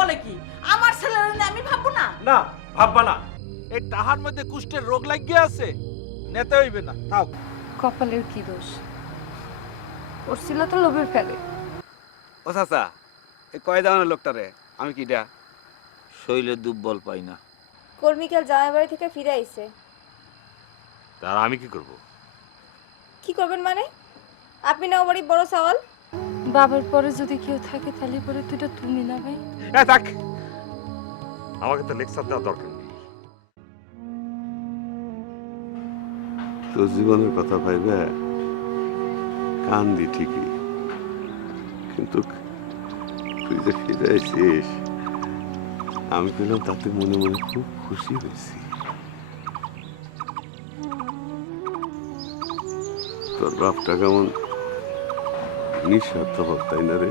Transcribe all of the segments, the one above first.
বলে কি আমার ছেলের আমি ভাববো না? না ভাববা না, এই তাহার মধ্যে কুষ্ঠের রোগ লাগিয়ে আছে, নেতে হইবে না। তাও কপালের কি দোষ, করছিল তো লোভের ফেলে। ও চাচা, এই কয় দাওয়ানের লোকটারে আমি কি ডা শৈলে দুর্বল পাই না। কর্মিকাল জামাই বাড়ি থেকে ফিরে আইছে। তার আমি কি করব? কি করবেন মানে? আপনি না ও বাড়ি বড় সওয়াল। বাবার পরে যদি কেউ থাকে তাহলে পরে তুইটা তুমি না ভাই। থাক, আমাকে তো লেকচার দেওয়ার দরকার নেই। তোর জীবনের কথা ভাইবে কান্দি ঠিকই, কিন্তু তুই যে ফিরে আসিস আমি পেলাম তাতে মনে মনে খুব খুশি হয়েছি। তোর বাপটা কেমন নিঃস্বার্থপর, তাই না রে?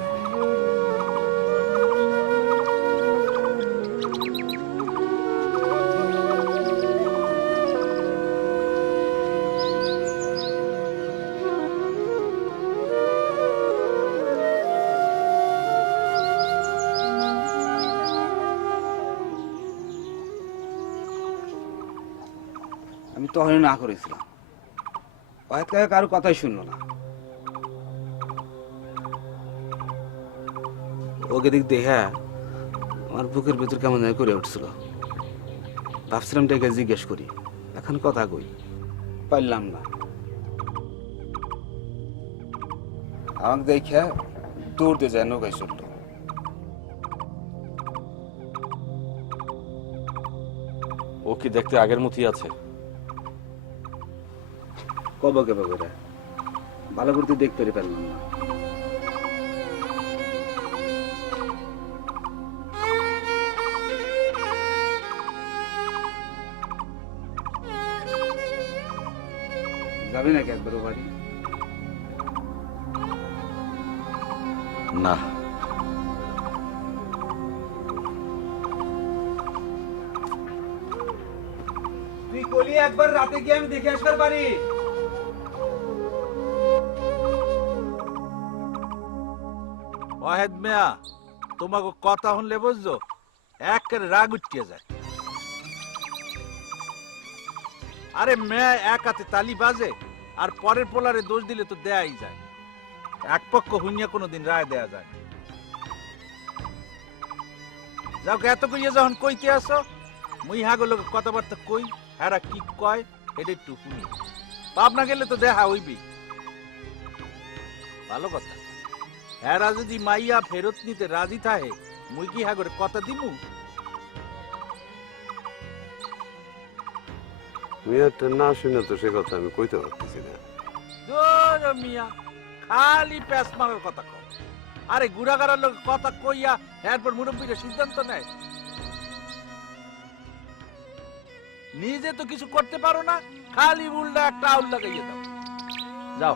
আমি তখনই না করেছিলাম, হয়তো কারো কথাই শুনলো না। ওকে দিক দেখা আমার বুকের ভেতর কেমন যেন করে উঠছিল। ভাবছিলাম ডেকে জিজ্ঞেস করি, এখন কথা কই পারলাম না। আমাকে দেখে দৌড়তে যায় নৌকায় ছুটল। ও কি দেখতে আগের মতই আছে? কবে কেবে করে ভালো করতে দেখতে পারলাম না। যাবি নাকি একবার বাড়ি? না, তুই কলি একবার রাতে গিয়ে আমি দেখে আসবার পারি। ওয়াহেদ মিয়া, তোমাকে কথা শুনলে বুঝছো একেবারে রাগ উঠিয়ে যায়। আরে মেয়া এক হাতে তালি বাজে আর পরের পোলারে দোষ দিলে তো দেয়াই যায়, এক পক্ষ হুইয়া কোনোদিন রায় দেয়া যায় না। যাও এত কইয়া যখন কইতে আসো, মুই হাগুলো কথাবার্তা কই, হ্যাঁ কি কয় এটা একটু শুনি। পাবনা গেলে তো দেখা হইবি, ভালো কথা। হ্যাঁ যদি মাইয়া ফেরত নিতে রাজি থাকে, মুই কি হ্যাঁ করে কথা দিমু? মেয়েটা না শুনে তো সে কথা আমি কইতে পারতেছি না। দূর মিয়া, খালি প্যাস মারার কথা কও। আরে গুড়াগাড়ার লোক কথা কইয়া এরপর মুরব্বীরা সিদ্ধান্ত নেয়। নিজে তো কিছু করতে পারো না, খালি উল্টা একটা আউল লাগাইয়ে দাও। যাও।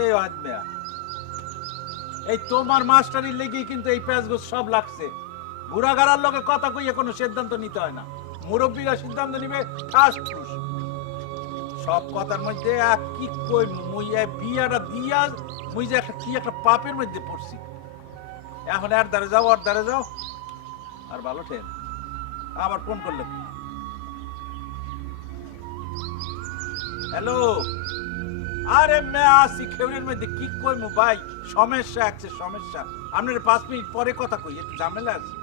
এই আদমিয়া, এই তোমার মাস্টারির লেগেই কিন্তু এই প্যাচগোছ সব লাগছে। ঘুরাঘাড়ার লগে কথা কইয়া কোনো সিদ্ধান্ত নিতে হয় না, মুরব্বীরা সিদ্ধান্ত নিবে ঠাস ঠুস। সব কথার মধ্যে কি কই, মুই বিয়াটা দিয়া মুই যে একটা কি একটা পাপের মধ্যে পড়ছি। এখন আর দ্বারে যাও, আর দ্বারে যাও, আর ভালো ঠেন। আবার ফোন করলে। হ্যালো, আরে মে আসি খেউরের মধ্যে কি কইমু ভাই, সমস্যা আছে সমস্যা। আপনার 5 মিনিট পরে কথা কই, একটু ঝামেলা আছে।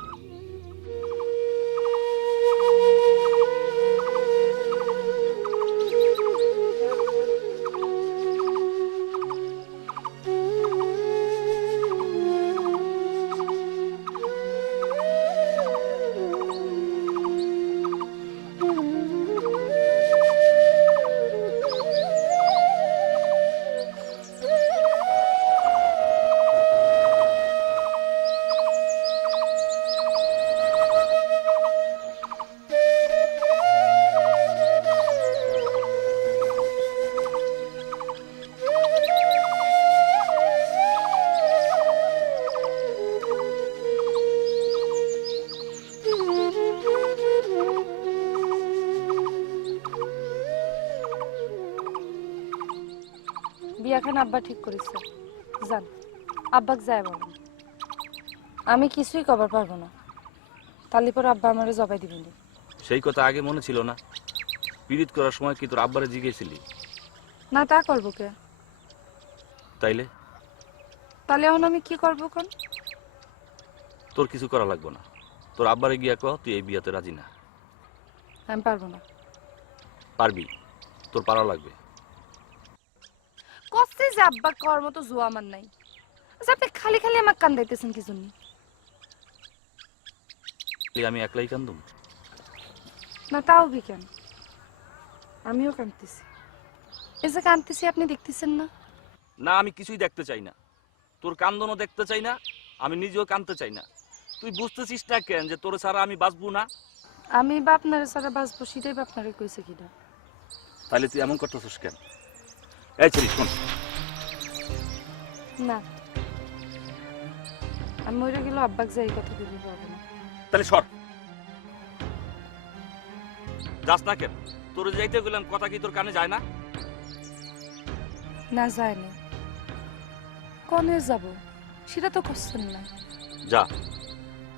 বিয়াখান আব্বা ঠিক করেছে, জান আব্বাক যায় বলেন। আমি কিছুই কবার পারবো না, তালি পর আব্বা আমারে জবাই দিবেন। সেই কথা আগে মনে ছিল না? পীড়িত করার সময় কি তোর আব্বারে জিজ্ঞেসিলি? না তা করবো কে? তাইলে তাহলে এখন আমি কি করবো কোন? তোর কিছু করা লাগবে না। তোর আব্বারে গিয়া কহ তুই এই বিয়াতে রাজি না। আমি পারবো না। পারবি, তোর পারা লাগবে। কষ্টে যে আব্বা কর মতো জো আমার নাই। আপনি খালি খালি আমার কান্দাইতেছেন কি জন্য? আমি একলাই কান্দুম? না তাও বি কেন, আমিও কাঁদতেছি। এই যে কাঁদতেছি আপনি দেখতেছেন না? না, আমি কিছুই দেখতে চাই না। তোর কান্দনও দেখতে চাই না, আমি নিজেও কান্দতে চাই না। তুই বুঝতেছিস না কেন যে তোর ছাড়া আমি বাঁচবো না? আমি বাপনারে ছাড়া বাঁচবো সেটাই বাপনারে কইছে কিনা? তাহলে তুই এমন করতেছিস কেন? এই ছেলে শোন, না আমি মরে গেল আব্বাক যাই এই কথা দিতে পারবো না। তাহলে সর, যাস না কেন? তোর যাইতে গেলাম, কথা কি তোর কানে যায় না? না যায় না, কনে যাব সেটা তো কোশ্চেন না। যা,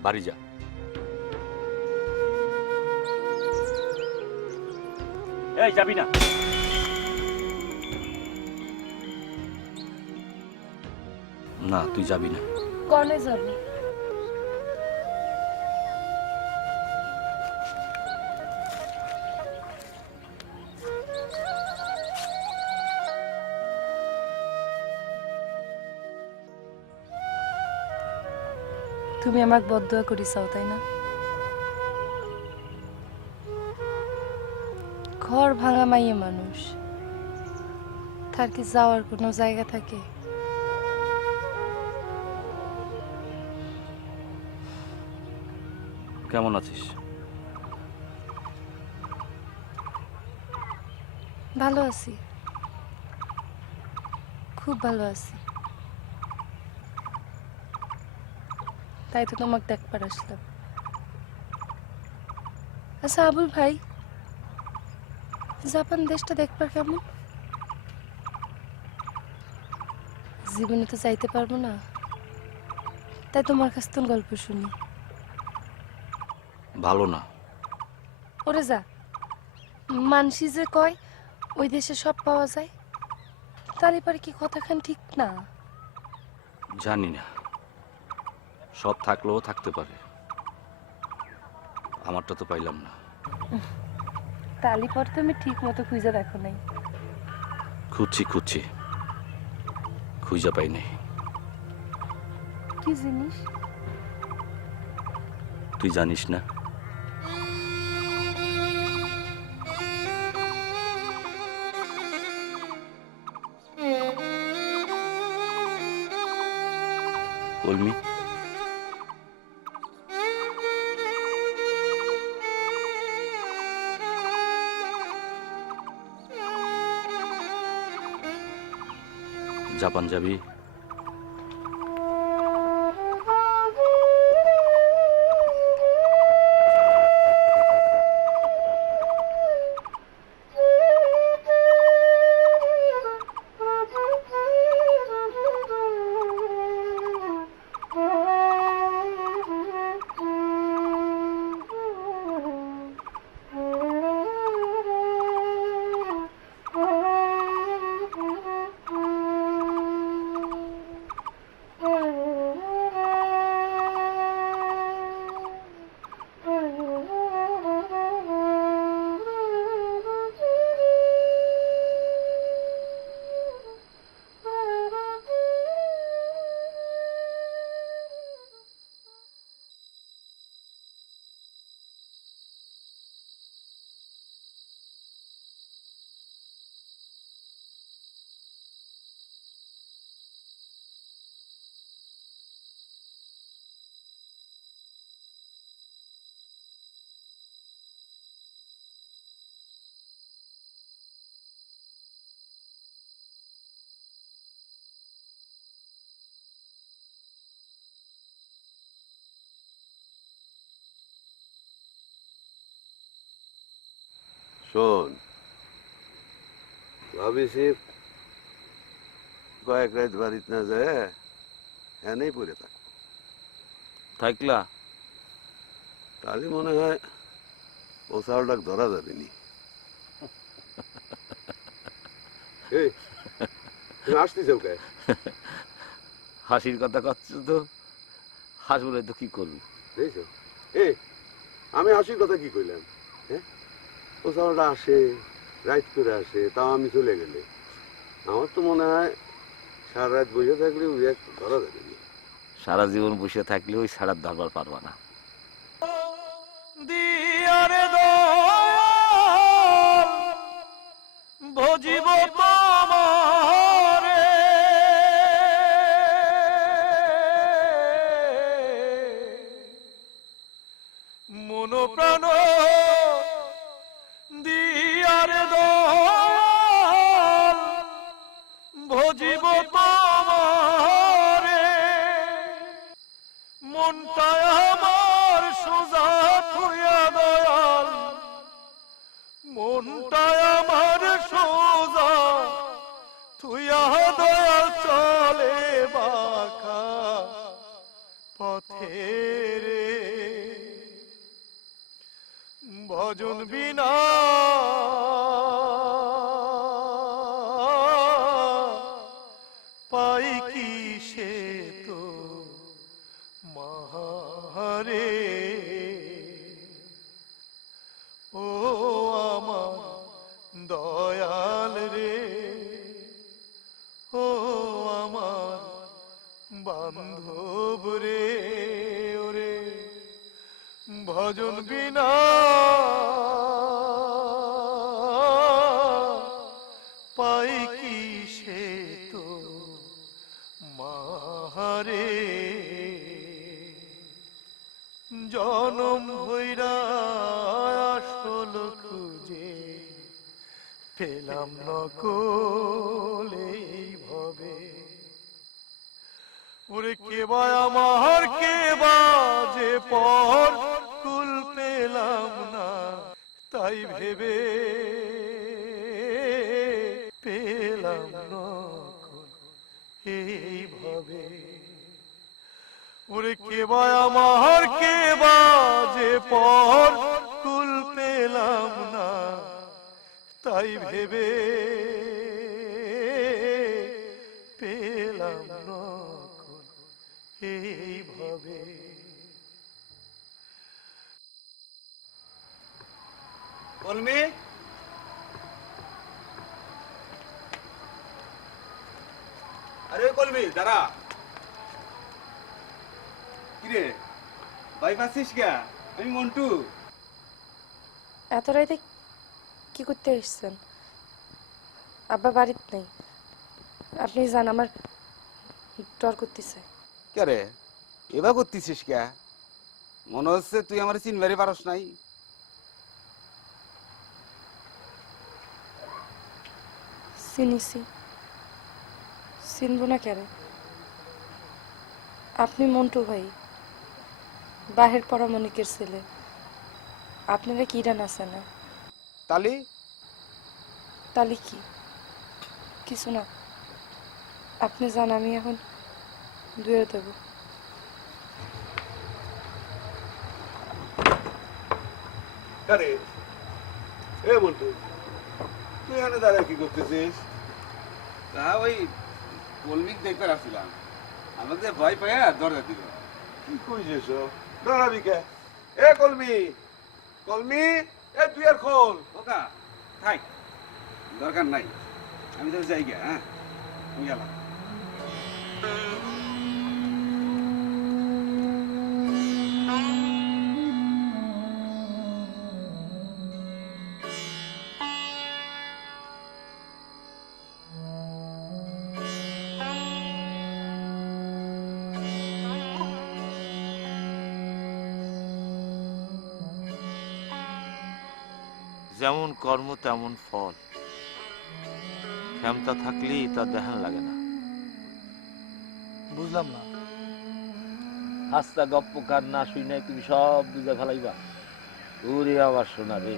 বাড়ি যা। এই যাবি না? না তুই যাবি না। কনে যাব? তুমি আমাকে বদদোয়া করিসাও তাই না? ঘর ভাঙা মাইয়ে মানুষ, তার কি যাওয়ার কোনো জায়গা থাকে? কেমন আছিস? ভালো আছি, খুব ভালো আছি। তাই তো তোমাকে দেখবার আসলাম। আচ্ছা আবুল ভাই, জাপান দেশটা দেখবার কেমন? জীবনে তো যাইতে পারবো না, তাই তোমার কাছ থেকে গল্প শুনি। ভালো না। ওরে যা, মানসি যে কয় ওই দেশে সব পাওয়া যায়, তার এবার কি কথাখান ঠিক না? জানি না, সব থাকলেও থাকতে পারে, আমারটা তো পাইলাম না। তালি পর তুমি ঠিক মতো খুঁজে দেখো নাই। খুঁজছি খুঁজা পাই নাই। কি জিনিস? তুই জানিস না? কলমি, জাপান যাবি? শোন, ভাবিছি কয়েক রাত বাড়িতে না যায় হ্যাঁ পড়ে থাক, থাকলা তাহলে মনে হয় ও চাউলটা ধরা যাবে নি। এই, তুমি আসতেছ কে? হাসির কথা কচ্ছ তো, হাসবো না তো কি করবি? দেখছো, এই আমি হাসির কথা কি কইলাম? হ্যাঁ, ও চাউলটা আসে, রাইট করে আসে, তাও আমি চলে গেলে আমার তো মনে হয় সারা রাত বসে থাকলে ওই এক ধরা যাবে নি। সারা জীবন বসে থাকলে ওই ছাড়ার ধরবার পারবা না। ভজিব তোমারে মন প্রাণ দিয়ারে দয়াল, ভজিব তোমারে মনটায় আমার সোজা থুইয়া দয়াল, মনটায় আমার সোজা থুইয়া দয়াল চলে বাঁকা পথে রে, ভজন বিনা পাই কি সে তো মাহারে, ও আমার দয়াল রে, ও আমার বান্ধব রে, ওরে ভজন বিনা পাই কি সে তো মাহারে, জনম হইরা আসল খুঁজে পেলাম নকলে ভবে, ওরে কেবা আমার কেবা যে পর কুল পেলাম না, তাই ভেবে পেলাম নকল এই ভবে, ওরে কেবা আমার কেবা যে পর কুল পেলাম না, তাই ভেবে পেলাম নকল এই ভবে। কলমি, আরে কলমি দাঁড়া। কিরে ভাই পাচ্ছিস কে? আমি মন্টু। এত রাইতে কি করতে এসছেন? আব্বা বাড়িতে নেই, আপনি যান, আমার ডর করতেছে। কে রে এবার করতেছিস কে? মনে হচ্ছে তুই আমার চিনবারই পারস নাই। চিনিছি, চিনব না কেন? আপনি মন্টু ভাই, বাহের পরামনিকের ছেলে। আপনারা কি রান আছে না? তালি তাহলে কি? কিছু না, আপনি জান, আমি এখন দুয়ে দেব। আরে এ বন্ধু, তুই এখানে দাঁড়ায় কি করতেছিস? তা ওই কলমিক দেখতে আসছিলাম, আমাকে ভয় পাইয়া দরজা দিল। কি কইছিস দাঁড়াবি কে? এ কলমি, কলমি, এ তুই আর খোল। ওকা থাক, দরকার নাই, আমি তো যাই গে। হ্যাঁ আমি গেলাম। যেমন কর্ম তেমন ফল, ক্ষমতা থাকলেই তা দেখান লাগে না। বুঝলাম না, হাস্তা গপ্প কার না শুই নাই তুমি সব বুঝে ফেলাইবা। ওরে আবার শোনা রে,